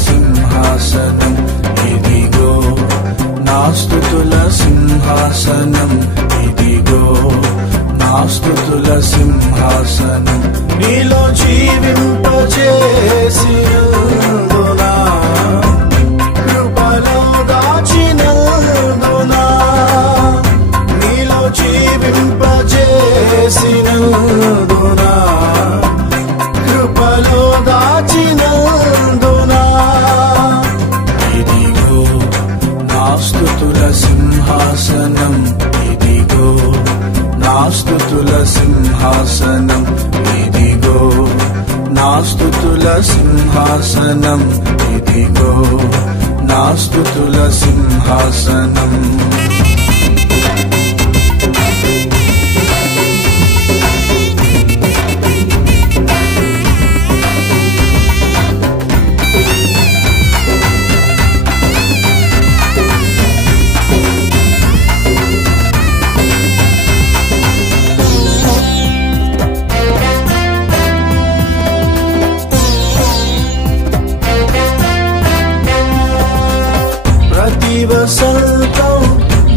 సింహాసనం ఇదిగో, నా స్తుతుల సింహాసనం ఇదిగో, నా స్తుతుల సింహాసనం. నీలో జీవింపజేసినందునా, కృపలో దాచినందునా, నీలో జీవింపజేసినందునా, కృపలో దాచినందునా, ఇదిగో నా స్తుతుల సింహాసనం ఇదిగో, నా స్తుతుల సింహాసనం ఇదిగో, నా స్తుతుల సింహాసనం ఇదిగో, నా స్తుతుల సింహాసనం. వసంతం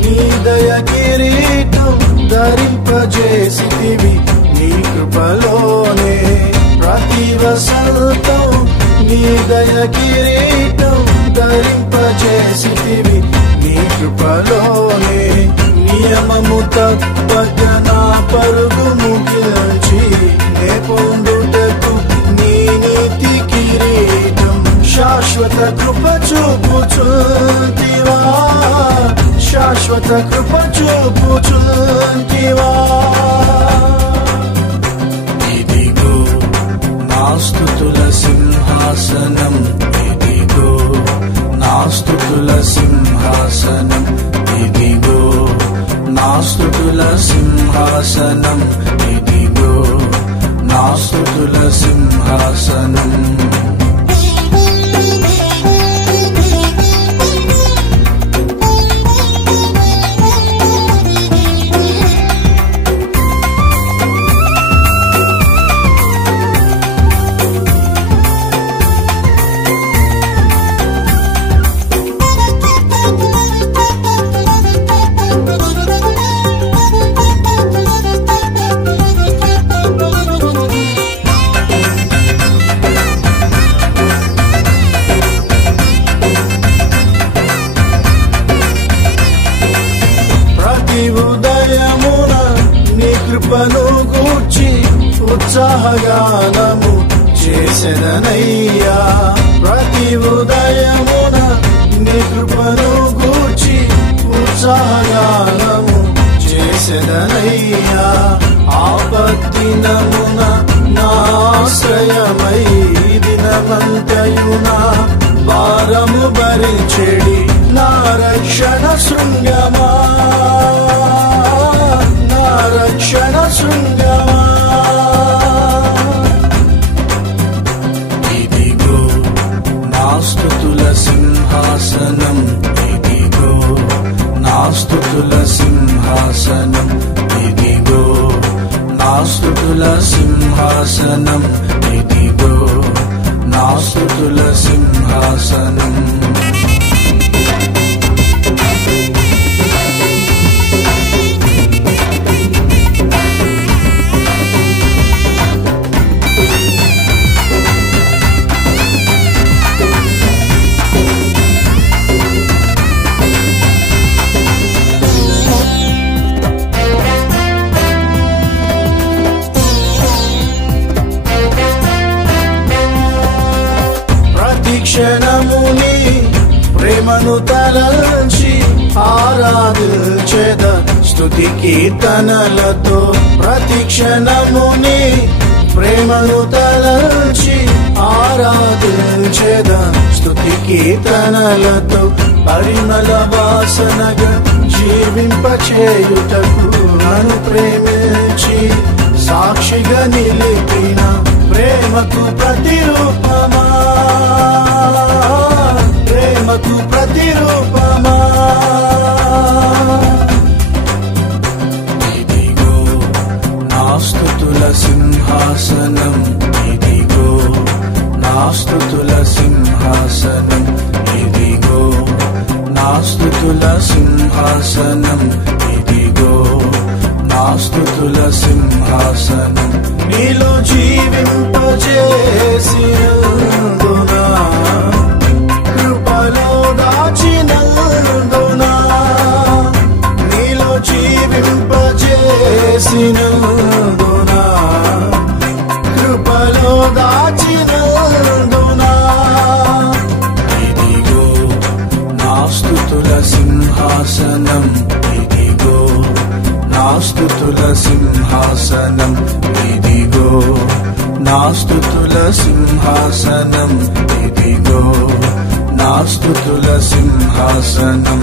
నీ దయ కిరీటం ధరింపజేసితివి నీ కృపలోనే. ప్రతి వసంతం నీ దయ కిరీటం ధరింపజేసితివి నీ కృపలోనే. నియమము తప్పక నా పరుగు ముగించి నే పొందుటకు నీ నీతి కిరీటం. శాశ్వత కృప చూపుచుంటివా, శాశ్వత కృప చూపుచుంటివా, ఇదిగో నా స్తుతుల సింహాసనం ఇదిగో, నా స్తుతుల సింహాసనం ఇదిగో, నా స్తుతుల సింహాసనం ఇదిగో, నా స్తుతుల సింహాసనం. ఉదయమున నీ కృపను గూర్చి ఉత్సాహగానము చేసెదనయ్యా. ప్రతి ఉదయమున నీ కృపను గూర్చి ఉత్సాహగానము చేసెదనయ్యా. ఆపద్దినమున నా ఆశ్రయమై దినమంతయునా భారము భరించెడి నా రక్షణ శృంగమా, నా రక్షణ శృంగమా, ఇదిగో నా స్తుతుల సింహాసనం ఇదిగో, నా స్తుతుల సింహాసనం ఇదిగో, నా స్తుతుల సింహాసనం ఇదిగో, నా స్తుతుల సింహాసనం. క్షణముని ప్రేమను తలంచి ఆరాధించెద స్తుతి కీర్తనలతో. ప్రతి క్షణముని ప్రేమను తలంచి ఆరాధించెద స్తుతి కీర్తనలతో. పరిమళ వాసనగా జీవింపచేయుటకు నన్ను ప్రేమించి సాక్షిగా నిలిపిన ప్రేమకు ప్రతిరూపమా, ప్రేమకు ప్రతిరూపమా, ఇదిగో నా స్తుతుల సింహాసనం ఇదిగో, నా స్తుతుల సింహాసనం సింహాసనం ఇదిగో నా స్తుతుల సింహాసనం ఇదిగో నా స్తుతుల సింహాసనం నీలో జీవింపజేసినందునా కృపలో దాచినందునా నీలో జీవింపజేసినందునా కృపలో దాచినందునా ఇదిగో నా స్తుతుల సింహాసనం ఇదిగో నా స్తుతుల సింహాసనం ఇదిగో నా స్తుతుల సింహాసనం ఇదిగో నా స్తుతుల సింహాసనం